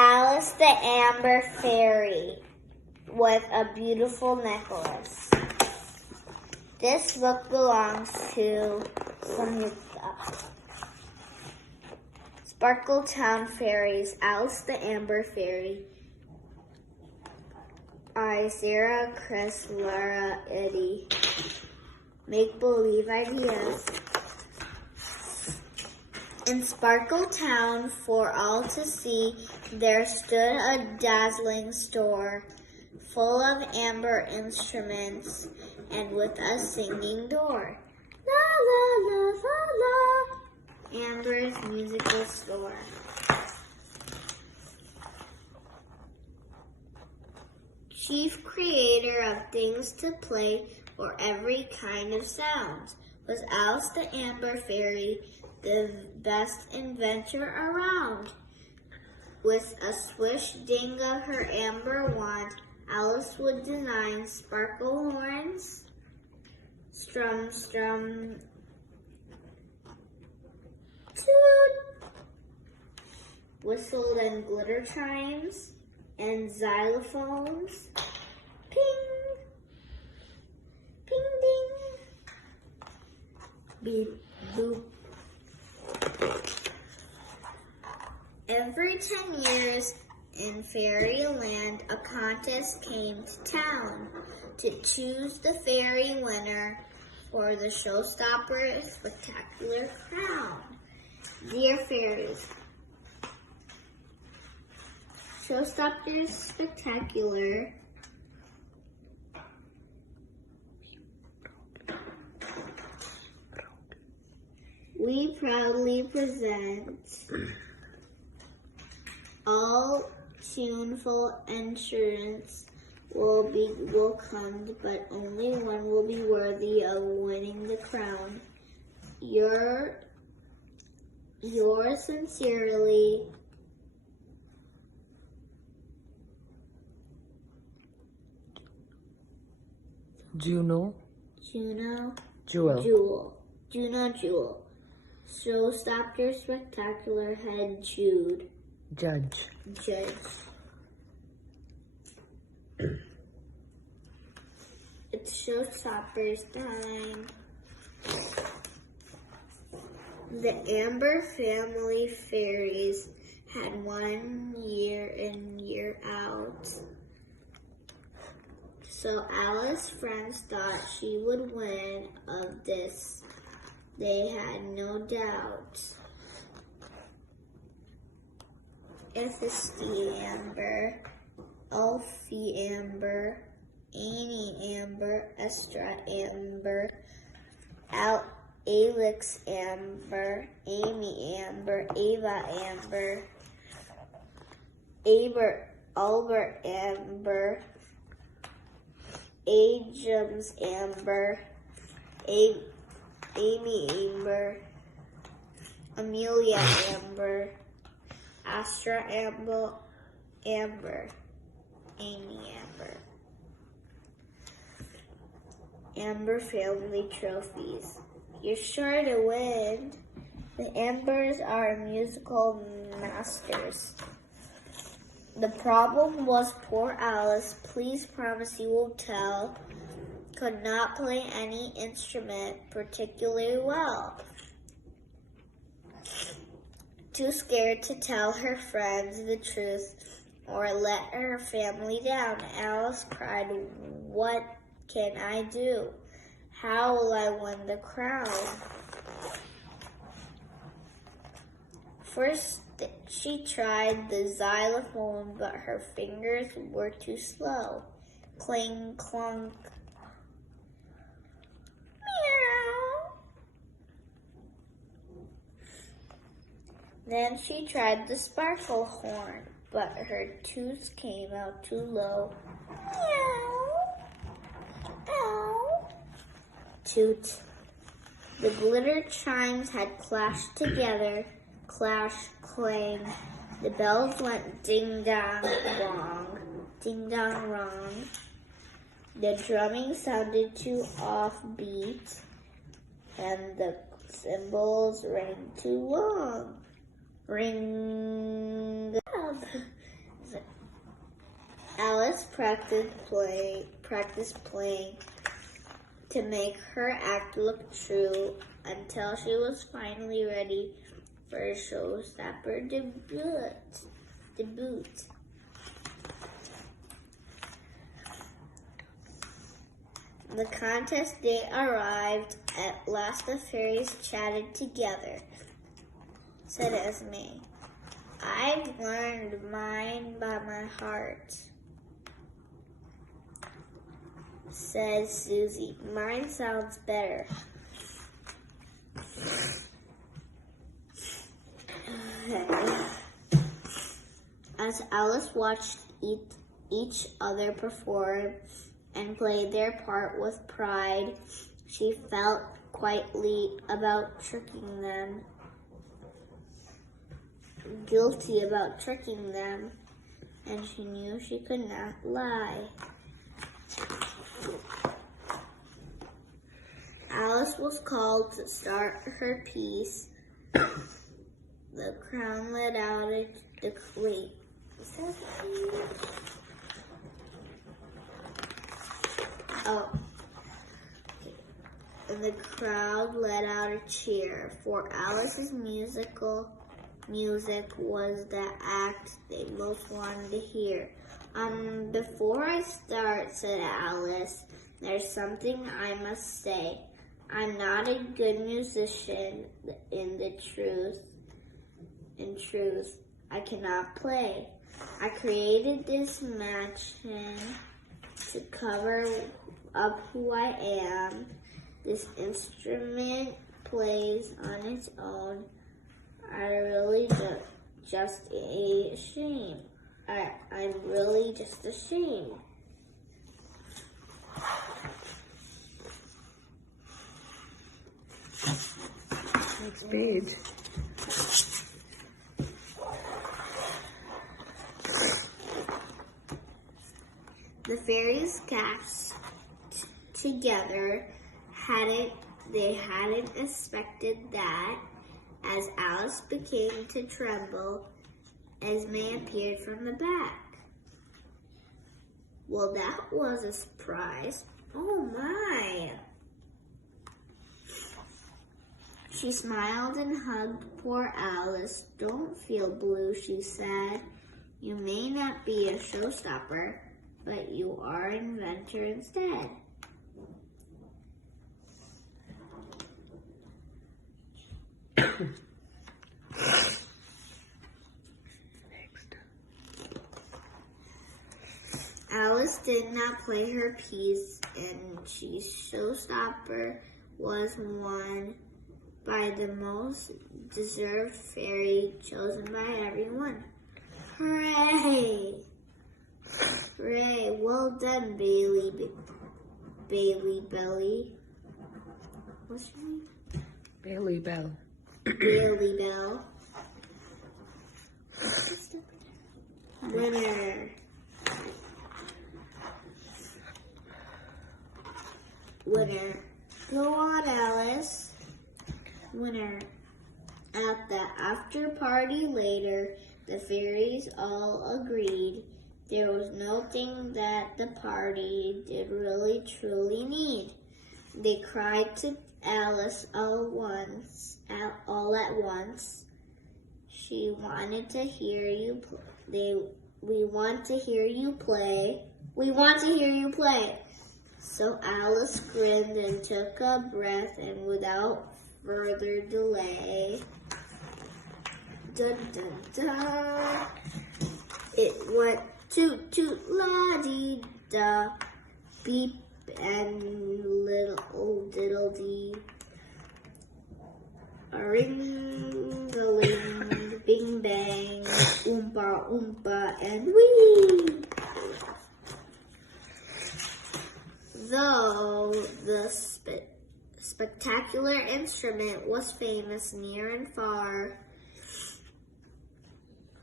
Alice the Amber Fairy with a beautiful necklace. This book belongs to Samyuktha. Sparkle Town Fairies, Alice the Amber Fairy. Sarah, Chris, Laura, Eddie. Make-believe ideas. In Sparkle Town, for all to see, there stood a dazzling store, full of amber instruments, and with a singing door. La la la la la, Amber's musical store. Chief creator of things to play for every kind of sound was Alice the Amber Fairy, the best inventor around. With a swish ding of her amber wand, Alice would design sparkle horns, strum strum, toot, whistled and glitter chimes, and xylophones, ping, ping ding, beep boop. Every 10 years in Fairyland, a contest came to town to choose the fairy winner for the Showstopper Spectacular crown. Dear fairies, Showstoppers Spectacular we proudly present all tuneful entrants will be welcomed, but only one will be worthy of winning the crown. Yours sincerely, Juno. Jewel. Showstopper Spectacular Head Judge. It's Showstoppers time. The Amber family fairies had 1 year in, year out. So Alice's friends thought she would win of this. They had no doubt. Ethesty Amber, Alfie Amber, Annie Amber, Estra Amber, Alex Amber, Amy Amber, Ava Amber, Albert Amber, James Amber, Amy Amber, Amelia Amber, Astra Amber, Amy Amber. Amber family trophies. You're sure to win. The Ambers are musical masters. The problem was poor Alice, please promise you will tell, could not play any instrument particularly well. Too scared to tell her friends the truth or let her family down, Alice cried, what can I do? How will I win the crown? First, she tried the xylophone, but her fingers were too slow. Cling, clunk. Meow. Then she tried the sparkle horn, but her tooth came out too low. Meow. Ow. Toot. The glitter chimes had clashed together. Clash, clang. The bells went ding dong wrong, ding dong wrong. The drumming sounded too offbeat, and the cymbals rang too long. Ring. Alice practiced playing to make her act look true until she was finally ready for a showstopper debut. The contest day arrived. At last the fairies chatted together. Said Esme, "I've learned mine by my heart." Said Susie, "Mine sounds better." As Alice watched each other perform and play their part with pride, she felt quietly about guilty about tricking them, and she knew she could not lie. Alice was called to start her piece. The crowd let out a wait. Is that oh. Okay. And the crowd let out a cheer, for Alice's music was the act they most wanted to hear. Before I start," said Alice, "there's something I must say. I'm not a good musician. In truth, I cannot play. I created this machine to cover up who I am. This instrument plays on its own. I really just a shame. I'm really just ashamed." Next page. The fairies gasped together. They hadn't expected that. As Alice began to tremble, Esme appeared from the back. "Well, that was a surprise. Oh my!" She smiled and hugged poor Alice. "Don't feel blue," she said. "You may not be a showstopper, but you are an inventor instead." Next. Alice did not play her piece, and she showstopper was won by the most deserved fairy chosen by everyone. Hooray! Hooray! Well done, Bailey Belly. What's your name? Bailey Bell. Bailey Bell. Winner. Winner. Go on, Alice. Winner. At the after party later, the fairies all agreed there was nothing that the party did really truly need. They cried to Alice all at once. "She wanted to hear you we want to hear you play. We want to hear you play." So Alice grinned and took a breath, and without further delay, dun dun dun, it went toot toot la dee da, beep and little diddle dee, a ring a ling, bing bang, oompa oompa and wee. Though the spectacular instrument was famous near and far,